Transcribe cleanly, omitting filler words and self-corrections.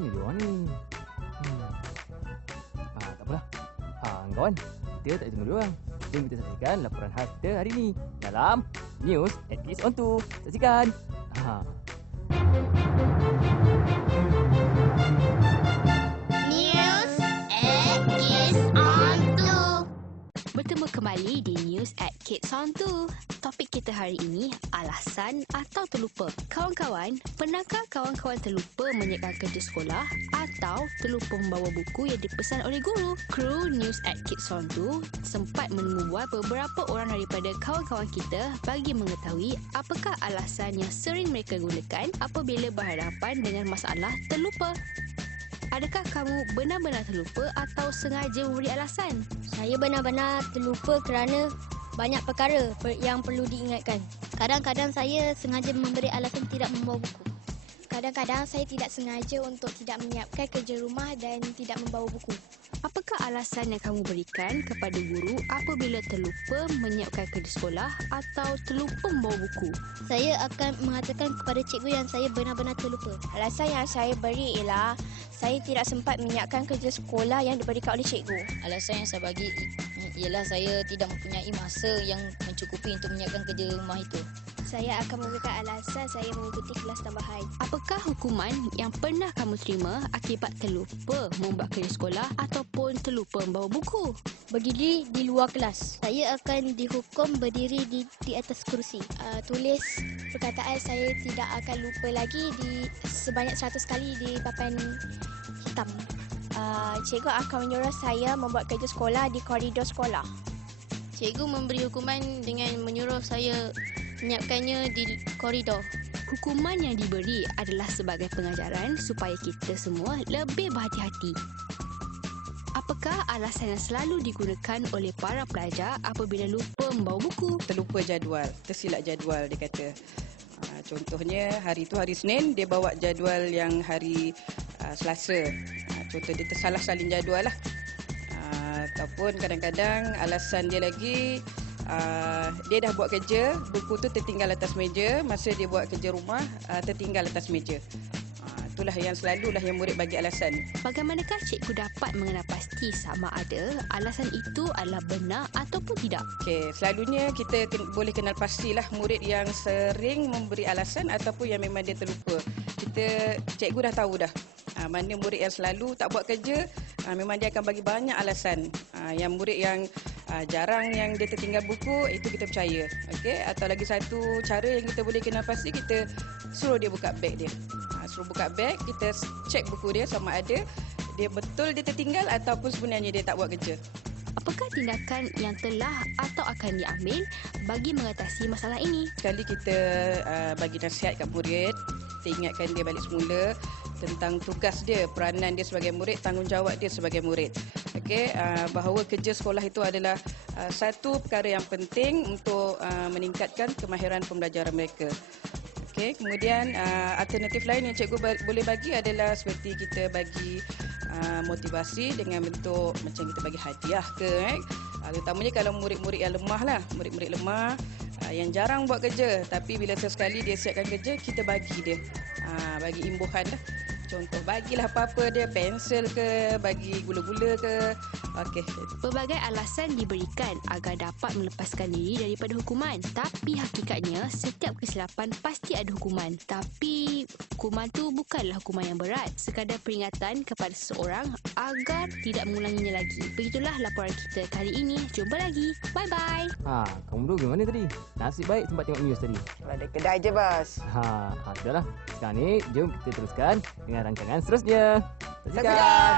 Mana dia orang ni? Tak apalah. Kawan, kita tak tunggu dia orang. Jom kita saksikan laporan khas kita hari ini dalam News at Kids on 2. Saksikan. News at Kids on 2. Bertemu kembali di News at Kids on 2. Topik kita hari ini, alasan atau terlupa. Kawan-kawan, pernahkah kawan-kawan terlupa menyiapkan kerja sekolah atau terlupa membawa buku yang dipesan oleh guru? Kru News at Kids on 2 sempat menemui beberapa orang daripada kawan-kawan kita bagi mengetahui apakah alasan yang sering mereka gunakan apabila berhadapan dengan masalah terlupa. Adakah kamu benar-benar terlupa atau sengaja memberi alasan? Saya benar-benar terlupa kerana banyak perkara yang perlu diingatkan. Kadang-kadang saya sengaja memberi alasan tidak membawa buku. Kadang-kadang saya tidak sengaja untuk tidak menyiapkan kerja rumah dan tidak membawa buku. Apakah alasan yang kamu berikan kepada guru apabila terlupa menyiapkan kerja sekolah atau terlupa membawa buku? Saya akan mengatakan kepada cikgu yang saya benar-benar terlupa. Alasan yang saya beri ialah saya tidak sempat menyiapkan kerja sekolah yang diberikan oleh cikgu. Alasan yang saya bagi ialah saya tidak mempunyai masa yang mencukupi untuk menyiapkan kerja rumah itu. Saya akan memberikan alasan saya mengikuti kelas tambahan. Apakah hukuman yang pernah kamu terima akibat terlupa membuat kerja sekolah ataupun terlupa membawa buku? Berdiri di luar kelas. Saya akan dihukum berdiri di atas kerusi. Tulis perkataan saya tidak akan lupa lagi sebanyak 100 kali di papan hitam. Cikgu akan menyuruh saya membuat kerja sekolah di koridor sekolah. Cikgu memberi hukuman dengan menyuruh saya menyiapkannya di koridor. Hukuman yang diberi adalah sebagai pengajaran supaya kita semua lebih berhati-hati. Apakah alasan yang selalu digunakan oleh para pelajar apabila lupa membawa buku? Terlupa jadual, tersilap jadual dia kata. Contohnya hari tu hari Senin dia bawa jadual yang hari Selasa. Contoh dia tersalah salin jadual lah. Ataupun kadang-kadang alasan dia lagi dia dah buat kerja, buku tu tertinggal atas meja, masa dia buat kerja rumah tertinggal atas meja. Itulah yang selalulah yang murid bagi alasan. Bagaimanakah cikgu dapat mengenal pasti sama ada alasan itu adalah benar ataupun tidak? Okey, selalunya kita boleh kenal pastilah murid yang sering memberi alasan ataupun yang memang dia terlupa. Cikgu dah tahu dah. Mana murid yang selalu tak buat kerja, memang dia akan bagi banyak alasan. Yang murid yang jarang yang dia tertinggal buku, itu kita percaya. Okey, atau lagi satu cara yang kita boleh kenal pasti, kita suruh dia buka beg dia. Suruh buka beg, kita cek buku dia sama ada dia betul dia tertinggal ataupun sebenarnya dia tak buat kerja. Apakah tindakan yang telah atau akan diambil bagi mengatasi masalah ini? Sekali kita bagi nasihat kat murid, kita ingatkan dia balik semula tentang tugas dia, peranan dia sebagai murid, tanggungjawab dia sebagai murid. Okey, bahawa kerja sekolah itu adalah satu perkara yang penting untuk meningkatkan kemahiran pembelajaran mereka. Okey, kemudian alternatif lain yang cikgu boleh bagi adalah seperti kita bagi motivasi dengan bentuk macam kita bagi hadiah ke. Terutamanya kalau murid-murid yang lemah lah, murid-murid lemah yang jarang buat kerja, tapi bila sesekali dia siapkan kerja, kita bagi dia, bagi imbuhan lah. Contoh, bagilah apa-apa dia, pensel ke, bagi gula-gula ke. Okey. Pelbagai alasan diberikan agar dapat melepaskan diri daripada hukuman. Tapi hakikatnya, setiap kesilapan pasti ada hukuman. Tapi, hukuman tu bukanlah hukuman yang berat. Sekadar peringatan kepada seseorang agar tidak mengulanginya lagi. Begitulah laporan kita kali ini. Jumpa lagi. Bye-bye. Kamu dulu gimana tadi? Nasib baik sempat tengok news tadi. Ada kedai je, bos. Sudahlah. Sekarang ni, jom kita teruskan dengan rancangan seterusnya. Saksikan.